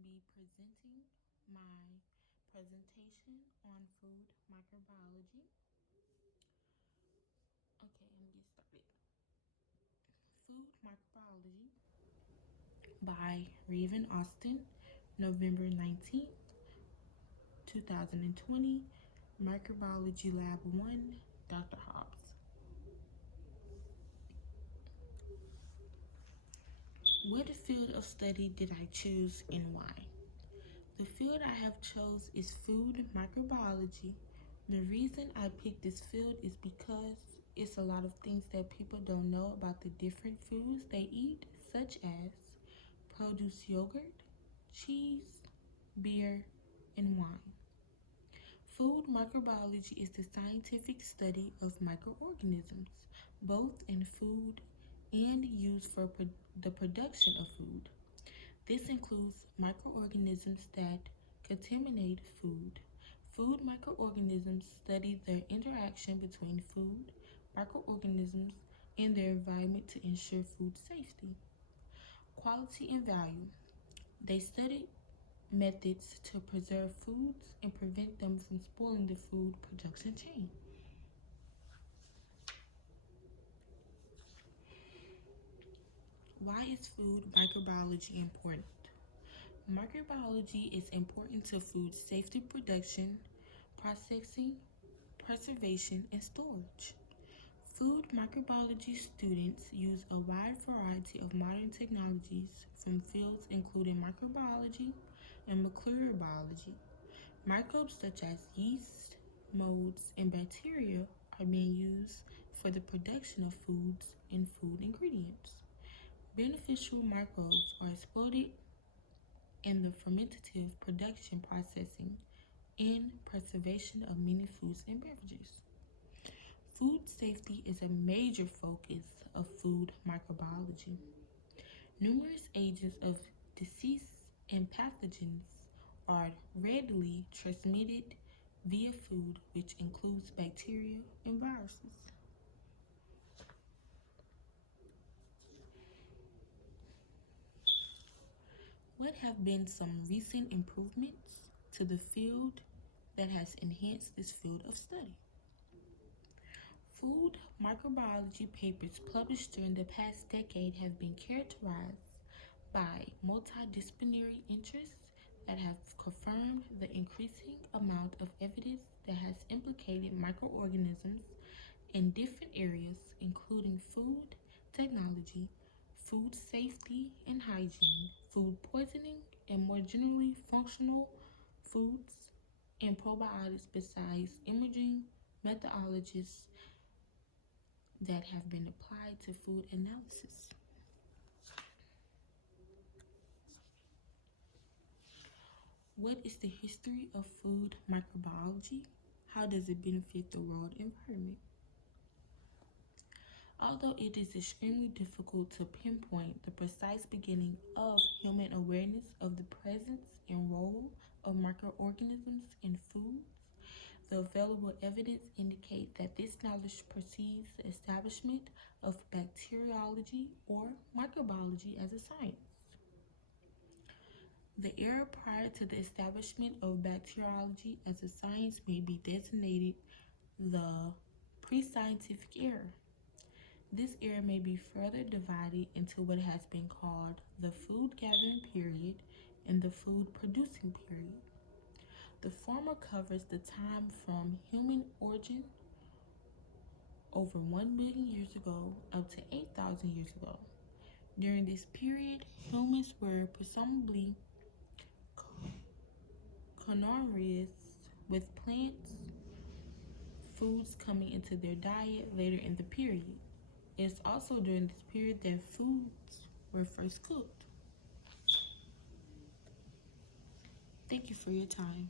be presenting my presentation on food microbiology. Okay, let me get started. Food Microbiology by Raven Austin, November 19th, 2020, Microbiology Lab 1, Dr. Hobbs. What field of study did I choose and why? The field I have chose is food microbiology. The reason I picked this field is because it's a lot of things that people don't know about the different foods they eat, such as produce yogurt, cheese, beer, and wine. Food microbiology is the scientific study of microorganisms, both in food and used for the production of food. This includes microorganisms that contaminate food. Food microorganisms study the interaction between food, microorganisms, and their environment to ensure food safety. Quality and value. They study methods to preserve foods and prevent them from spoiling the food production chain. Why is food microbiology important? Microbiology is important to food safety production, processing, preservation, and storage. Food microbiology students use a wide variety of modern technologies from fields including microbiology and molecular biology. Microbes such as yeast, molds, and bacteria are being used for the production of foods and food ingredients. Beneficial microbes are exploited in the fermentative production, processing, and preservation of many foods and beverages. Food safety is a major focus of food microbiology. Numerous agents of disease and pathogens are readily transmitted via food, which includes bacteria and viruses. What have been some recent improvements to the field that has enhanced this field of study? Food microbiology papers published during the past decade have been characterized by multidisciplinary interests that have confirmed the increasing amount of evidence that has implicated microorganisms in different areas, including food technology, food safety and hygiene, food poisoning, and more generally, functional foods and probiotics, besides imaging methodologies that have been applied to food analysis. What is the history of food microbiology? How does it benefit the world environment? Although it is extremely difficult to pinpoint the precise beginning of human awareness of the presence and role of microorganisms in foods, the available evidence indicates that this knowledge precedes the establishment of bacteriology or microbiology as a science. The era prior to the establishment of bacteriology as a science may be designated the pre-scientific era. This era may be further divided into what has been called the food gathering period and the food producing period. The former covers the time from human origin over 1 million years ago up to 8,000 years ago. During this period, humans were presumably carnivorous, with plants foods coming into their diet later in the period. It's also during this period that foods were first cooked. Thank you for your time.